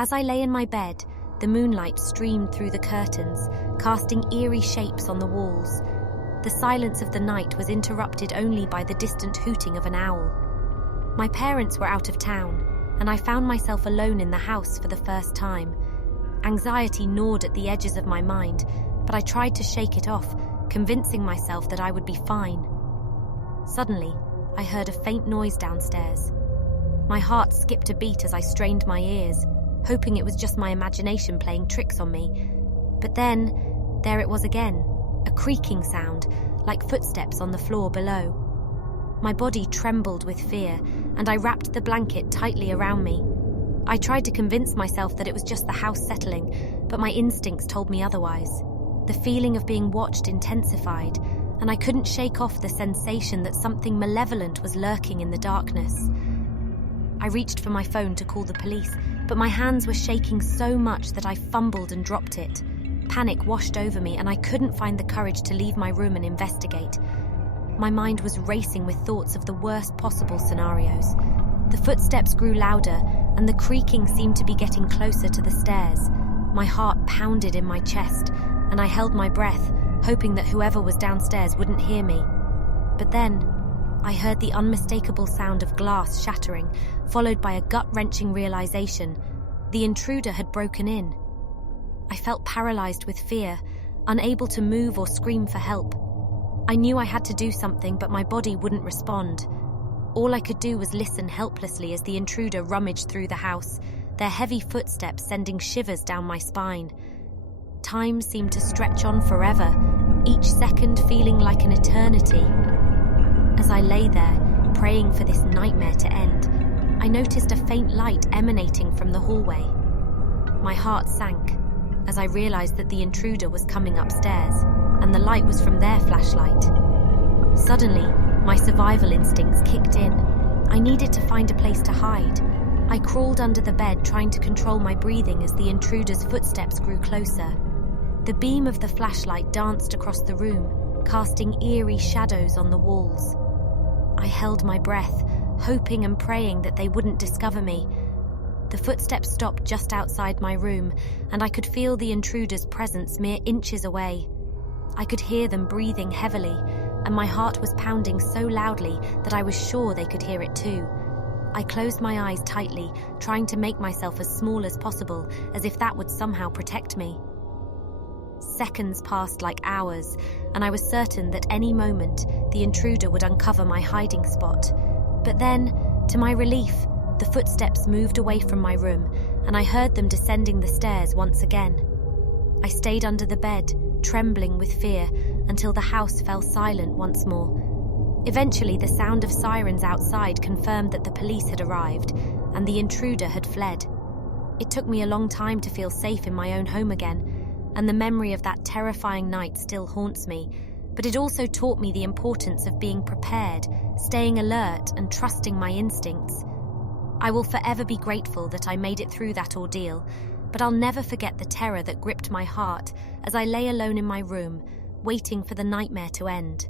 As I lay in my bed, the moonlight streamed through the curtains, casting eerie shapes on the walls. The silence of the night was interrupted only by the distant hooting of an owl. My parents were out of town, and I found myself alone in the house for the first time. Anxiety gnawed at the edges of my mind, but I tried to shake it off, convincing myself that I would be fine. Suddenly, I heard a faint noise downstairs. My heart skipped a beat as I strained my ears, hoping it was just my imagination playing tricks on me. But then, there it was again, a creaking sound, like footsteps on the floor below. My body trembled with fear, and I wrapped the blanket tightly around me. I tried to convince myself that it was just the house settling, but my instincts told me otherwise. The feeling of being watched intensified, and I couldn't shake off the sensation that something malevolent was lurking in the darkness. I reached for my phone to call the police, but my hands were shaking so much that I fumbled and dropped it. Panic washed over me, and I couldn't find the courage to leave my room and investigate. My mind was racing with thoughts of the worst possible scenarios. The footsteps grew louder, and the creaking seemed to be getting closer to the stairs. My heart pounded in my chest, and I held my breath, hoping that whoever was downstairs wouldn't hear me. But then, I heard the unmistakable sound of glass shattering, followed by a gut-wrenching realization. The intruder had broken in. I felt paralyzed with fear, unable to move or scream for help. I knew I had to do something, but my body wouldn't respond. All I could do was listen helplessly as the intruder rummaged through the house, their heavy footsteps sending shivers down my spine. Time seemed to stretch on forever, each second feeling like an eternity. As I lay there, praying for this nightmare to end, I noticed a faint light emanating from the hallway. My heart sank as I realized that the intruder was coming upstairs, and the light was from their flashlight. Suddenly, my survival instincts kicked in. I needed to find a place to hide. I crawled under the bed, trying to control my breathing as the intruder's footsteps grew closer. The beam of the flashlight danced across the room, casting eerie shadows on the walls. I held my breath, hoping and praying that they wouldn't discover me. The footsteps stopped just outside my room, and I could feel the intruder's presence mere inches away. I could hear them breathing heavily, and my heart was pounding so loudly that I was sure they could hear it too. I closed my eyes tightly, trying to make myself as small as possible, as if that would somehow protect me. Seconds passed like hours, and I was certain that any moment the intruder would uncover my hiding spot. But then, to my relief, the footsteps moved away from my room, and I heard them descending the stairs once again. I stayed under the bed, trembling with fear, until the house fell silent once more. Eventually, the sound of sirens outside confirmed that the police had arrived, and the intruder had fled. It took me a long time to feel safe in my own home again, and the memory of that terrifying night still haunts me, but it also taught me the importance of being prepared, staying alert, and trusting my instincts. I will forever be grateful that I made it through that ordeal, but I'll never forget the terror that gripped my heart as I lay alone in my room, waiting for the nightmare to end.